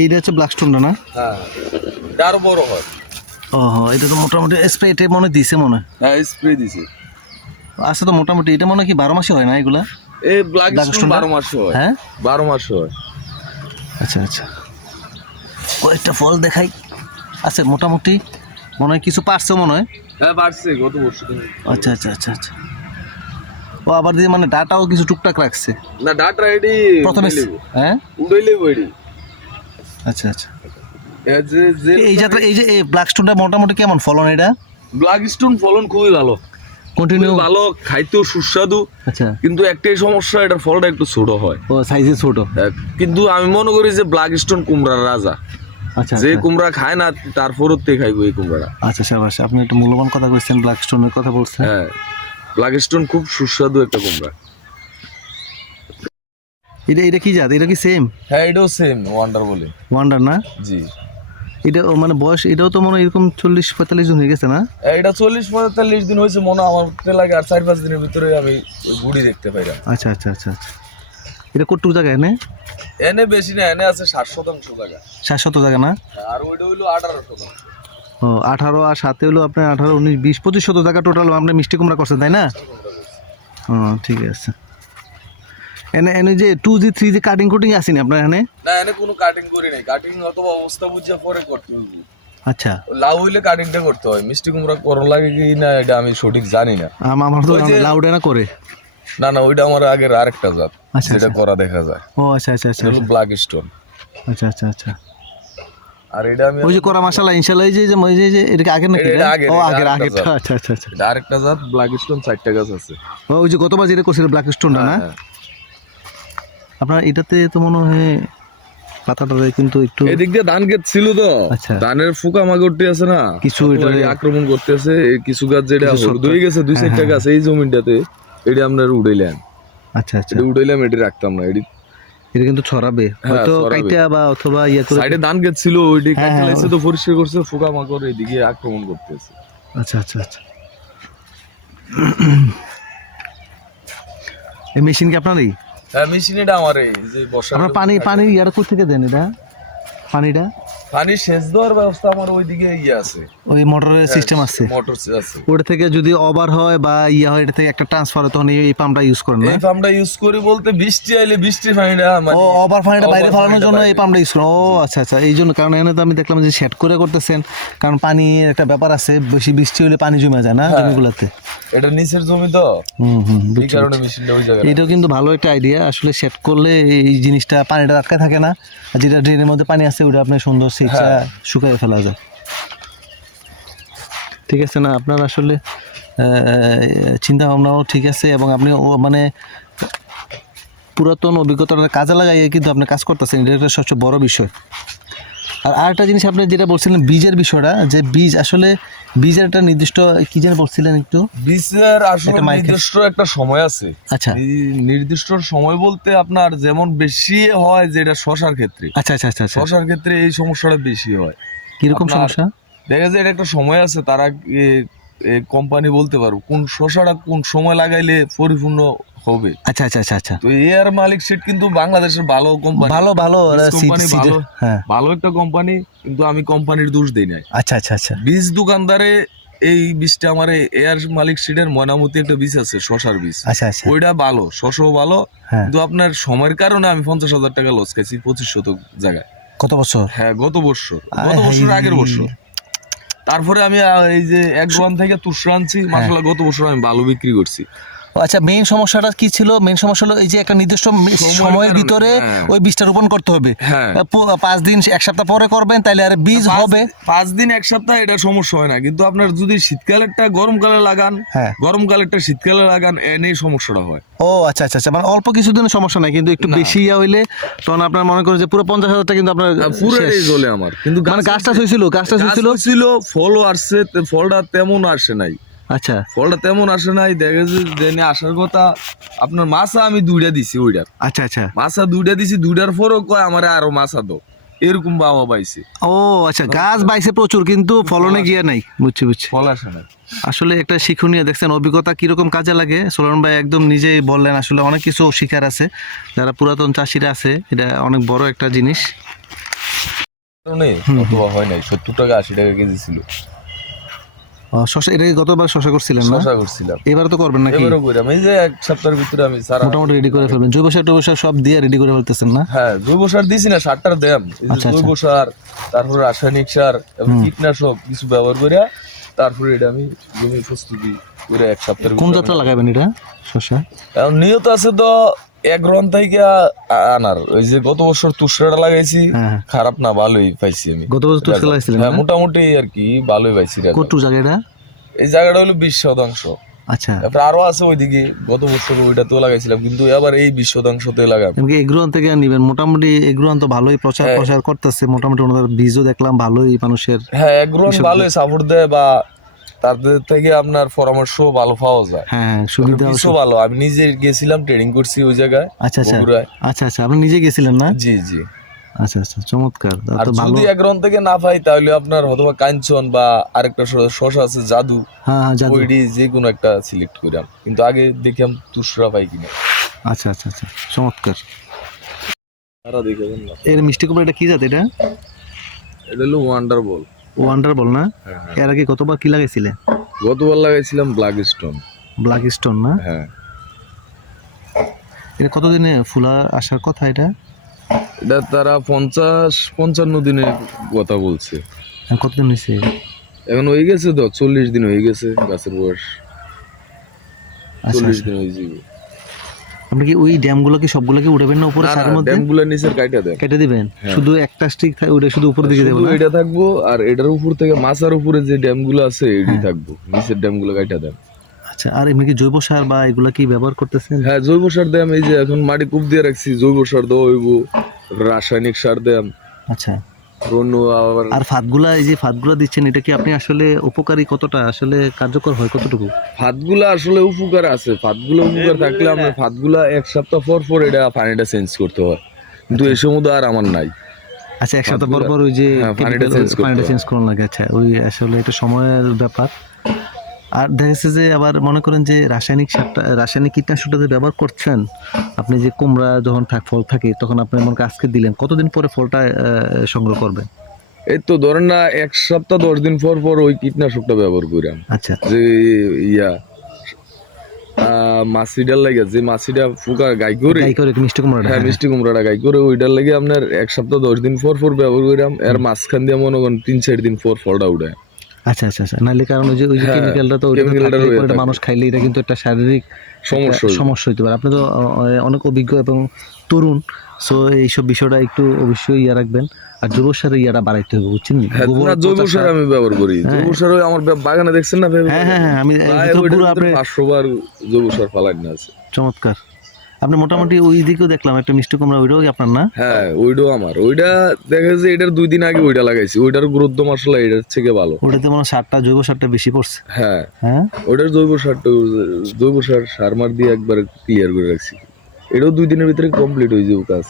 এইটা হচ্ছে ব্ল্যাক স্টোনটা না? হ্যাঁ। আরও বড় হয়। ও এটা তো মোটামুটি স্প্রে এটা মনে দিছে মনে হয়। স্প্রে দিছে। আচ্ছা তো মোটামুটি এটা মনে কি বারো মাসে হয় না এগুলা? এই ব্ল্যাক স্টোন বারো মাস হয়। হ্যাঁ? বারো মাস হয়। আচ্ছা আচ্ছা। কয়েকটা ফল দেখাই। আচ্ছা মোটামুটি মনে হয় কিছু পারছে মনে হয়। হ্যাঁ বাড়ছে গত বছর আচ্ছা আচ্ছা আচ্ছা আচ্ছা। ও আবার দিয়ে মানে ডাটাও কিছু টুকটাক রাখছে। না ডাটা এডি প্রথমে হ্যাঁ? উড়াই লেবো এডি আচ্ছা আচ্ছা। এই যাত্রা এই যে এই ব্ল্যাক স্টোনটা মোটামুটি কেমন? ফলন এটা? ব্ল্যাক স্টোন ফলন খুবই ভালো। কন্টিনিউ ভালো খাইতেও সুস্বাদু। আচ্ছা। কিন্তু একটাই সমস্যা এটার ফলটা একটু ছোট হয়। ও সাইজে ছোট। কিন্তু আমি মনে করি যে ব্ল্যাক স্টোন কুমড়ার রাজা। আচ্ছা যে আচ্ছা। কুমড়া খায় না তারপরও তে খাইবো এই কুমড়াটা। আচ্ছা সাবাস আপনি একটা মূল্যবান কথা কইছেন ব্ল্যাক স্টোনের কথা বলছেন। হ্যাঁ ব্ল্যাক স্টোন খুব সুস্বাদু একটা কুমড়া। এটা এটা কি জাত? এটা কি সেম হ্যাঁ এটাও সেম ওয়ান্ডার বলে। ওয়ান্ডার না? জি। এটা মানে বয়স এটাও তো মনে এরকম চল্লিশ পঁয়তাল্লিশ দিন হয়ে গেছে না? এটা চল্লিশ পঁয়তাল্লিশ দিন হয়েছে মনে হয় আমার তে লাগে আর চার পাঁচ দিনের ভিতরে আমি ওই গুড়ি দেখতে পাইলাম। আচ্ছা আচ্ছা আচ্ছা আচ্ছা। এটা কটুক জায়গায় এনে? এনে বেশি না এনে আছে ষাট শতাংশ জায়গা। সাত শত জায়গা না? আর ওইটা হইল আঠারো শতাংশ। ও আঠারো আর সাথে হলো আপনার আঠারো উনিশ বিশ পঁচিশ শত জায়গা টোটাল আপনি মিষ্টি কুমড়া করছেন তাই না? ও ঠিক আছে। এনে এনে যে two G three G cutting coating আসেনি আপনার এখানে? না এনে কোনো কাটিং করি নাই। কাটিং অথবা অবস্থা বুঝে পরে করতে হবে আচ্ছা। লাউ হইলে কাটিংটা করতে হয়। মিষ্টি কুমড়া করো লাগে কি না এটা আমি সঠিক জানি না। আমার তো লাউডে না করে। না না ওইটা আমার আগের আরেকটা জাত আচ্ছা, যেটা আচ্ছা। করা দেখা যায়। ও আচ্ছা আচ্ছা আচ্ছা ব্ল্যাক স্টোন আচ্ছা আচ্ছা আচ্ছা। আর এটা আমি ওই যে করা মাসালা ইনশাল্লাহ এই যে যে ওই যে যে এটা কি আগের নাকি এটা- ও আগের জাত। আচ্ছা আচ্ছা আচ্ছা। আরেকটা জাত ব্ল্যাক স্টোন চারটা গাছ আছে। ও, ওই যে গতবার যেটা করছিল ব্ল্যাক স্টোনটা না? হ্যাঁ। আপনার এটাতে তো মনে হয় পাতাটা কিন্তু একটু এদিক দিয়ে ধান ক্ষেত ছিল তো। আচ্ছা। ধানের ফুকা মাগরটি আছে না। কিছু আক্রমণ করতেছে কিছু গাছ যেটা হলুদ হয়ে গেছে দুই হ্যাঁ, চারটা হ্যাঁ। গাছ এই জমিটাতে এটা আপনার উড়াইলেন আচ্ছা আচ্ছা। এটা উড়াইলাম এটি রাখতাম না। এটি এটা কিন্তু ছড়াবে। হ্যাঁ, হয়তো কাইটা বা অথবা ইয়ে করে সাইডে ধান ক্ষেত ছিল ওইটি কাটতে হ্যাঁ, তো পরিষ্কার করছে ফুকা মাকড় এদিকে আক্রমণ করতেছে আচ্ছা আচ্ছা আচ্ছা। এই মেশিন কি আপনারই? হ্যাঁ মেশিন এটা আমার এই যে বর্ষা পানি পানি ইয়ার কোথা থেকে দেন এটা? পানিটা? পানি সেচ দেওয়ার ব্যবস্থা আমার ওইদিকে ইয়ে আছে। ওই মোটরের সিস্টেম আছে। মোটর আছে। ওটা থেকে যদি ওভার হয় বা ইয়া হয় এটা থেকে একটা ট্রান্সফার তখন এই- পাম্পটা ইউজ করেন এই পাম্পটা ইউজ করি বলতে বৃষ্টি আইলে বৃষ্টির পানিটা মানে ও ওভার পানিটা বাইরে ফেলানোর জন্য এই পাম্পটা ইউজ করেন। ও আচ্ছা আচ্ছা এই জন্য কারণ এখানে তো আমি দেখলাম যে সেট করে করতেছেন কারণ পানির একটা ব্যাপার আছে বেশি বৃষ্টি হলে পানি জমে যায় না জমিগুলোতে? এটা নিচের জমি তো। হুম হুম এই কারণে মেশিনটা ওই জায়গায় এটাও কিন্তু ভালো একটা আইডিয়া আসলে সেট করলে এই জিনিসটা পানিটা আটকে থাকে না আর যেটা ড্রেনের মধ্যে পানি আছে ওটা আপনি সুন্দর সিটটা হ্যাঁ। শুকায় ফেলা যায়। ঠিক আছে না আপনার আসলে চিন্তা ভাবনাও ঠিক আছে এবং আপনি মানে পুরাতন অভিজ্ঞতাটা কাজে লাগাই কিন্তু আপনি কাজ করতেছেন। এটা একটা সবচেয়ে বড় বিষয়। আর আরেকটা জিনিস আপনি যেটা বলছিলেন বীজের বিষয়টা যে বীজ আসলে বীজের একটা নির্দিষ্ট কি যেন বলছিলেন একটু? বীজের আসলে নির্দিষ্ট একটা সময় আছে। আচ্ছা। নির্দিষ্ট সময় বলতে আপনার যেমন বেশি হয় যেটা শশার ক্ষেত্রে। আচ্ছা আচ্ছা আচ্ছা আচ্ছা। শশার ক্ষেত্রে এই সমস্যাটা বেশি হয়। কীরকম সমস্যা? দেখা যায় এটা একটা সময় আছে তারা কোম্পানি বলতে পারব কোন শশাটা কোন সময় লাগাইলে পরিপূর্ণ হবে? আচ্ছা আচ্ছা আচ্ছা আচ্ছা। তো এয়ার মালিক সিট কিন্তু বাংলাদেশের ভালো কোম্পানি ভালো ভালো কোম্পানি। হ্যাঁ। ভালো একটা কোম্পানি কিন্তু আমি কোম্পানির দোষ দিই নাই। আচ্ছা আচ্ছা আচ্ছা। বীজ দোকানদারে এই বীজটা আমার এয়ার মালিক সিটের ময়নামতি একটা বীজ আছে শশার বীজ। আচ্ছা আচ্ছা। ওইটা ভালো শশাও ভালো। হ্যাঁ। কিন্তু আপনার সময়ের কারণে আমি পঞ্চাশ হাজার টাকা লস খাইছি পঁচিশ শতক জায়গায়। কত বছর? হ্যাঁ গত বছর গত বছর আগের বছর। তারপরে আমি এই যে এক গ্রাম থেকে তুষ আনছি হ্যাঁ। মাসালা গত বছর আমি বালু বিক্রি করছি আচ্ছা মেইন সমস্যাটা কি ছিল? মেইন সমস্যা হলো এই যে একটা নির্দিষ্ট সময়ের সময়ের ভিতরে হ্যাঁ। ওই বীজটা রোপণ করতে হবে। হ্যাঁ। পাঁচ দিন এক সপ্তাহ পরে করবেন তাহলে আর বীজ হবে। পাঁচ দিন এক সপ্তাহ এটা সমস্যা হয় না। কিন্তু আপনার যদি শীতকালেরটা গরমকালে লাগান হ্যাঁ। গরমকালেরটা শীতকালে লাগান এনেই সমস্যাটা হয়। ও আচ্ছা আচ্ছা আচ্ছা মানে অল্প কিছুদিনের সমস্যা নাই কিন্তু একটু বেশি ইয়া হইলে তখন আপনার মনে করেন যে পুরো পঞ্চাশ হাজারটা কিন্তু আপনার পুরো। জ্বলে আমার। কিন্তু মানে গাছটা হয়েছিল গাছটা হয়েছিল। ছিল ফলও আসছে ফলটা তেমন আসে নাই। আচ্ছা। ফলটা তেমন আসে নাই দেখে যে জেনে আসার কথা আপনার মাছা আমি দুইটা দিছি ওইটার। আচ্ছা আচ্ছা। মাছা দুইটা দিছি দুইটার পরও কয় আমার আরও মাছা দো এরকম বাবা পাইছে ও আচ্ছা গাছ বাইছে প্রচুর কিন্তু ফলনে গিয়ে নাই। বুঝছি বুঝছি। ফল আসে না আসলে একটা শিক্ষণীয় দেখছেন অভিজ্ঞতা কীরকম কাজে লাগে? সোলন ভাই একদম নিজেই বললেন আসলে অনেক কিছু শিকার আছে। যারা পুরাতন চাষিরা আছে এটা অনেক বড় একটা জিনিস। হয় নাই সত্তর টাকা আশি টাকা কেজি ছিল। শশা গতবার শশা করছিলেন না? শশা করছিলাম। এবার তো করবেন নাকি? এবারও কইরাম। এই যে এক সপ্তাহের ভিতরে আমি সারা মোটামুটি রেডি করে ফেলবেন। জৈব সার টৈব সার সব দিয়ে রেডি করে ফেলতেছেন না? হ্যাঁ জৈব সার দিছি না সারটার দাম। আচ্ছা, আচ্ছা। জৈব সার তারপরে রাসায়নিক সার এবং কীটনাশক কিছু ব্যবহার করে তারপরে এটা আমি জমি প্রস্তুতি করে এক সপ্তাহের কোন যাত্রা লাগাবেন এটা শশা? এখন নিয়ত আছে তো এক রন থেকে আনার ওই যে গত বছর তুষরাটা লাগাইছি হ্যাঁ খারাপ না ভালোই পাইছি আমি। গত বছর তো লাগাইছিলেন হ্যাঁ মোটামুটি আর কি ভালোই পাইছি। কটু জায়গাটা? এই জায়গাটা হলো বিশ শতাংশ। আচ্ছা। তারপরে আরও আছে ওইদিকে গত বছর ওইটাতেও লাগাইছিলাম কিন্তু এবার এই বিশ শতাংশতে লাগাবো। এগ্রোয়ান থেকে নিবেন মোটামুটি এগ্রোয়ান তো ভালোই প্রচার হ্যাঁ। প্রচার করতেছে মোটামুটি ওনাদের বীজও দেখলাম ভালোই মানুষের হ্যাঁ একগ্রহণ ভালোই সাপোর্ট দেয় বা তাদের থেকে আপনার পরামর্শ ভালো পাওয়া যায়। হ্যাঁ হ্যাঁ সুবিধা ভালো। আমি নিজে গেছিলাম ট্রেনিং করছি ওই জায়গায় আচ্ছা আচ্ছা। আচ্ছা আচ্ছা আপনি নিজে গেছিলেন না? জি জি। আচ্ছা আচ্ছা চমৎকার। আর যদি একরন থেকে না পাই তাহলে আপনার হয়তোবা কাঞ্চন বা আরেকটা শশা আছে জাদু। হ্যাঁ হ্যাঁ জাদু। ওইটি যে কোনো একটা সিলেক্ট করিলাম। কিন্তু আগে দেখলাম তুষরা পাই কিনা। আচ্ছা আচ্ছা আচ্ছা চমৎকার। এর মিষ্টি কুমড়া এটা কি জাত এটা? এটা হলো ওয়ান্ডার বল ওয়ান্ডার বল না এর আগে কতবার কি লাগাইছিলে? গতবার লাগাইছিলাম ব্ল্যাক স্টোন ব্ল্যাক স্টোন না? হ্যাঁ। এটা কতদিনে ফুলা আসার কথা এটা? এটা তারা পঞ্চাশ পঞ্চান্ন দিনের কথা বলছে। আর কতদিন হয়েছে এখন হয়ে গেছে তো চল্লিশ দিন হয়ে গেছে গাছের বয়স। আচ্ছা চল্লিশ আচ্ছা। দিন হয়ে যাবে। আপনি কি ওই ড্যামগুলো কি সবগুলো কি উঠাবেন না উপরে সারের মধ্যে? ড্যামগুলোর নিচের কাইটা দেন। কেটে দিবেন? হ্যাঁ। শুধু একটা স্টিক ওটা শুধু উপর দিকে দেবো না? এটা থাকব আর এটার উপর থেকে মাছার উপরে যে ড্যামগুলো আছে এটি হ্যাঁ। থাকব। নিচের ড্যামগুলো কাইটা দেন। আচ্ছা আর এমনি কি জৈব সার বা এগুলো কি ব্যবহার করতেছেন? হ্যাঁ জৈব সার দাম এই যে এখন মাটি কূপ দিয়ে রাখছি জৈব সার দেওয়া হইব রাসায়নিক সার দাম আচ্ছা। আর ফাঁদগুলা এই যে ফাঁদগুলা দিচ্ছেন এটা কি আপনি আসলে উপকারী কতটা? আসলে কার্যকর হয় কতটুকু? ফাঁদগুলা আসলে উপকার আছে। ফাঁদগুলো উপকার থাকলে আপনার ফাঁদগুলা এক সপ্তাহ পর পর এটা পানিটা চেঞ্জ করতে হয়। কিন্তু এই সময় আর আমার নাই। আচ্ছা এক সপ্তাহ পর পর ওই যে হ্যাঁ, পানিটা চেঞ্জ করানো লাগে। আচ্ছা ওই আসলে এটা সময়ের ব্যাপার। আর দেখা যাচ্ছে যে আবার মনে করেন যে রাসায়নিক সারটা রাসায়নিক কীটনাশকটা যে ব্যবহার করছেন আপনি যে কুমড়া যখন ফল থাকে তখন আপনি মনে করেন আজকে দিলেন কতদিন পরে ফলটা সংগ্রহ করবেন? এই তো ধরেন না এক সপ্তাহ দশ দিন পর পর ওই কীটনাশকটা ব্যবহার করিলাম আচ্ছা যে ইয়া মাছিটার লাগে যে মাছিটা ফুকা গাই করে গাই করে মিষ্টি কুমড়াটা। হ্যাঁ মিষ্টি কুমড়াটা গাই করে ওইটার লাগে আপনার এক সপ্তাহ দশ দিন পর পর ব্যবহার করিলাম এর মাঝখান দিয়ে মনে করেন তিন চার দিন পর ফলটা উঠায় আচ্ছা আচ্ছা আচ্ছা। নাহলে কারণ ওই যে ওই যে হ্যাঁ, কেমিক্যালটা তো। মানুষ খাইলে এটা কিন্তু একটা শারীরিক সমস্যা সমস্যা হইতে পারে। আপনি তো অনেক অভিজ্ঞ এবং তরুণ সো এইসব বিষয়টা একটু অবশ্যই ইয়া রাখবেন। আর জৈব সারের ইয়াটা বাড়াইতে হবে বুঝছেন হ্যাঁ, না, জৈব সার আমি ব্যবহার করি। জৈব সার আমার বাগানে দেখছেন না? হ্যাঁ হ্যাঁ হ্যাঁ আমি প্রায় তো ওইটার পুরো ভিতরে আপনি পাঁচশো বার জৈব সার ফালাই না আছে। চমৎকার। আপনি মোটামুটি ওই দিকেও দেখলাম একটা মিষ্টি কুমড়া ওইটাও আপনার না? হ্যাঁ ওইটাও আমার। ওইটা দেখা যাচ্ছে এটার দুই দিন আগে ওইটা লাগাইছি। ওইটার গুরুত্ব মশলা এটার থেকে ভালো। ওইটাতে মনে সারটা জৈব সারটা বেশি পড়ছে। হ্যাঁ। হ্যাঁ? ওইটার জৈব সারটা জৈব সার সার মার দিয়ে একবার ক্লিয়ার করে রাখছি। এটাও দুই দিনের ভিতরে কমপ্লিট হয়ে যাবে কাজ।